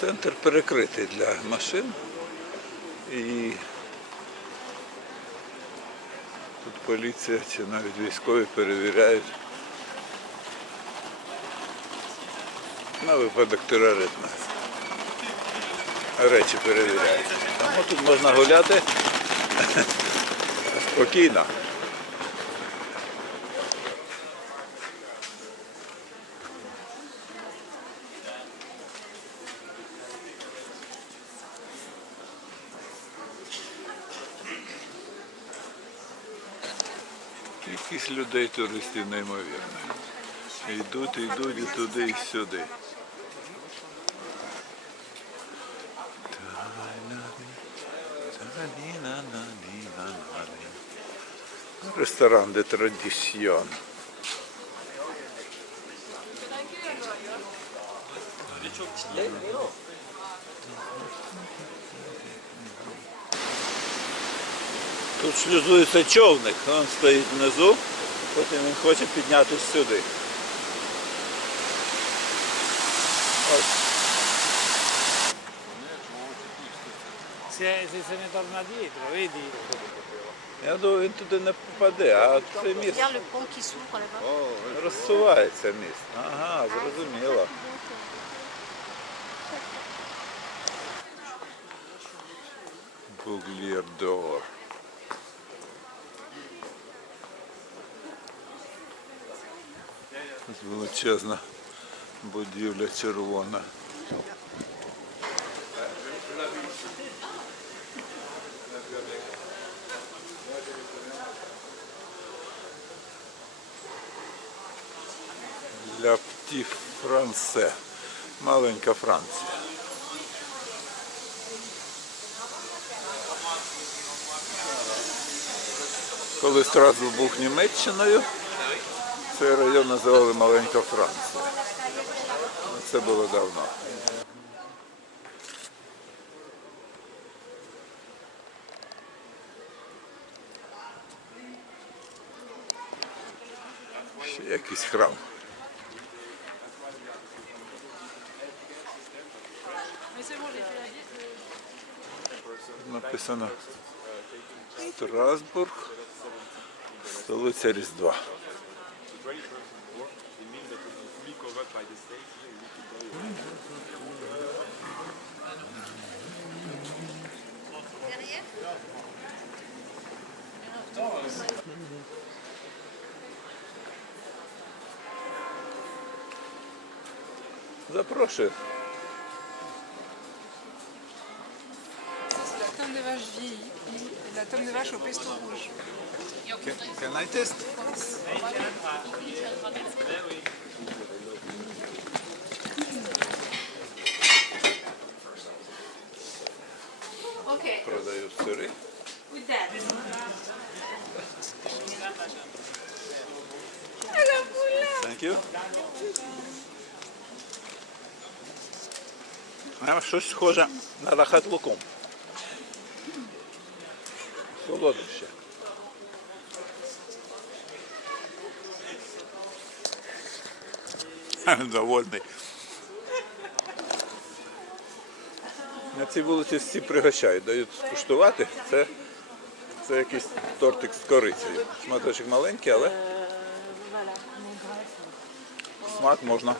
Центр перекритий для машин. І тут поліція чи навіть військові перевіряють на випадок тероризму. Речі перевіряють. Тому тут можна гуляти спокійно. Кількість людей, туристів неймовірна. Йдуть, йдуть і туди, і сюди. Ресторан де традиціон. Тут шлюзується човник, він стоїть внизу, потім він хоче піднятися сюди. Ось. Ne torna dietro, vedi? Я думаю, він туди не попаде, а це là-bas. розсувається міст. Ага, зрозуміло. Буглір Дор. Ось Величезна будівля червона. Ля Пті Франсе. Маленька Франція. Коли Страсбург був Німеччиною, цей район називали Маленька Франція. Це було давно. Ще якийсь храм. Написано Страсбург, столиця Різдва. Zaproszę. Latom de vache vieilli, latom de vache au pesto rouge. Can, can I test? Ok, Продаю сири. with that. Thank you. А щось схоже на рахат луком. Солодище. Довольний. На цій вулиці всі пригощають, дають скуштувати. Це, це якийсь тортик з корицею. Шматочок маленький, але смак можна.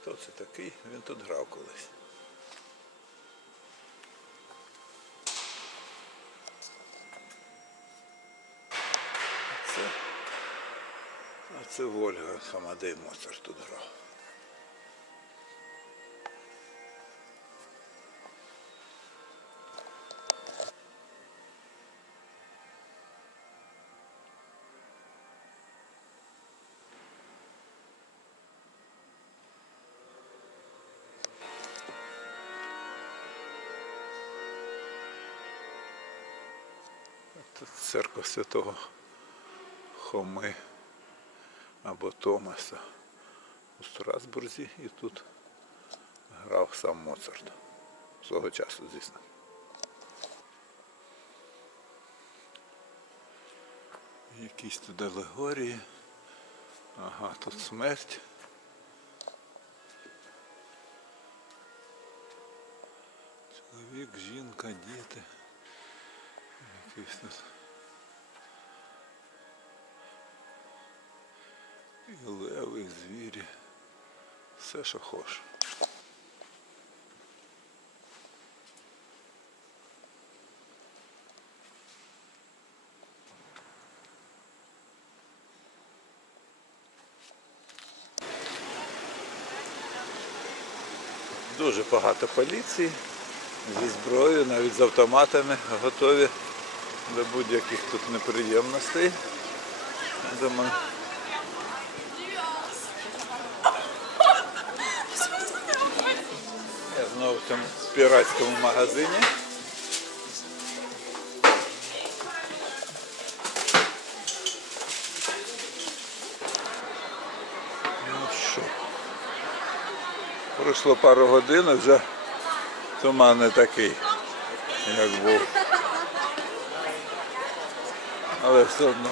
Хто це такий? Він тут грав колись. А це, а це Вольга Хамадей Моцарт тут грав. Тут церква святого Хоми або Томаса у Страсбурзі і тут грав сам Моцарт. Свого часу, звісно. Якісь тут алегорії. Ага, тут смерть. Чоловік, жінка, діти. Тут. І леви, і звірі. Все, що хочеш. Дуже багато поліції зі зброєю, навіть з автоматами готові до будь-яких тут неприємностей. Думаю, Я знову в цьому піратському магазині. Ну що, пройшло пару годин, вже туман не такий, як був. Але все одно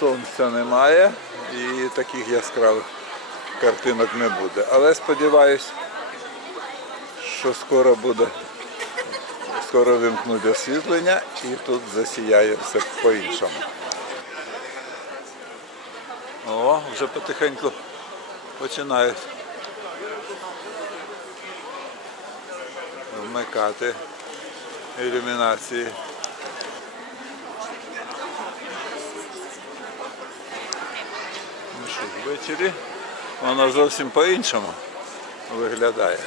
сонця немає і таких яскравих картинок не буде. Але сподіваюсь, що скоро буде, скоро вимкнуть освітлення і тут засіяє все по-іншому. О, вже потихеньку починають вмикати ілюмінації. Ну що ж, ввечері воно зовсім по-іншому виглядає.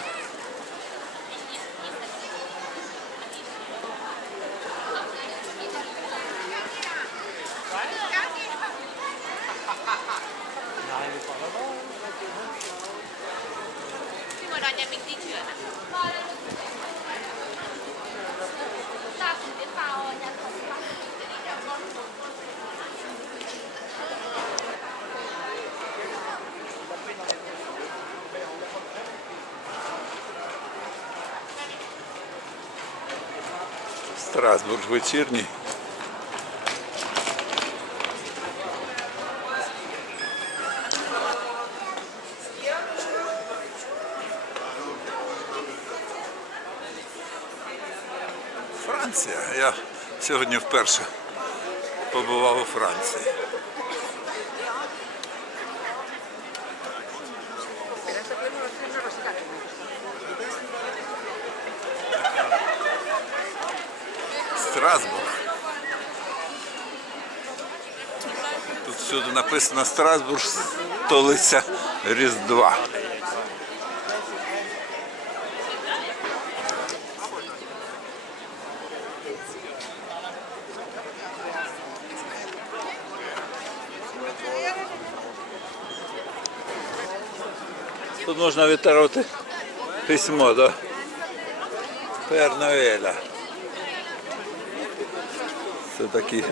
Khi mà Страсбург вечірній. Франція. Я сьогодні вперше побував у Франції. Страсбург. Тут всюди написано Страсбург, столиця Різдва. Тут можна відправити письмо до Перноеля. Це такі.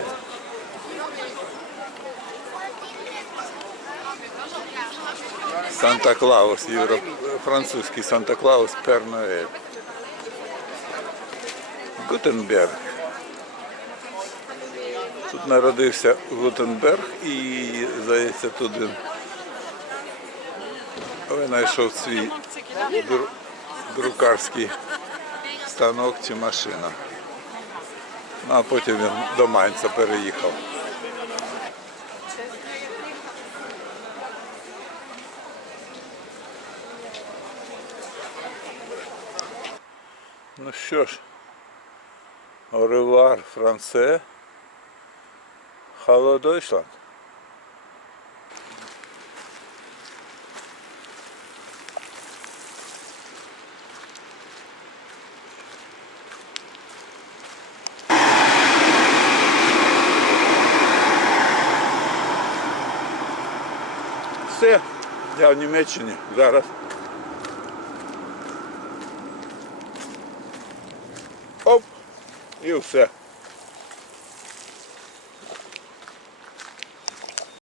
Санта Клаус, євро... французький Санта Клаус Перноель. Гутенберг. Тут народився Гутенберг і, здається, тут він винайшов свій дру- друкарський станок чи машина. А потім він до Майнца переїхав. Ну що ж, Оревар Франце. Hallo Все, я в Німеччині зараз. Оп, і все.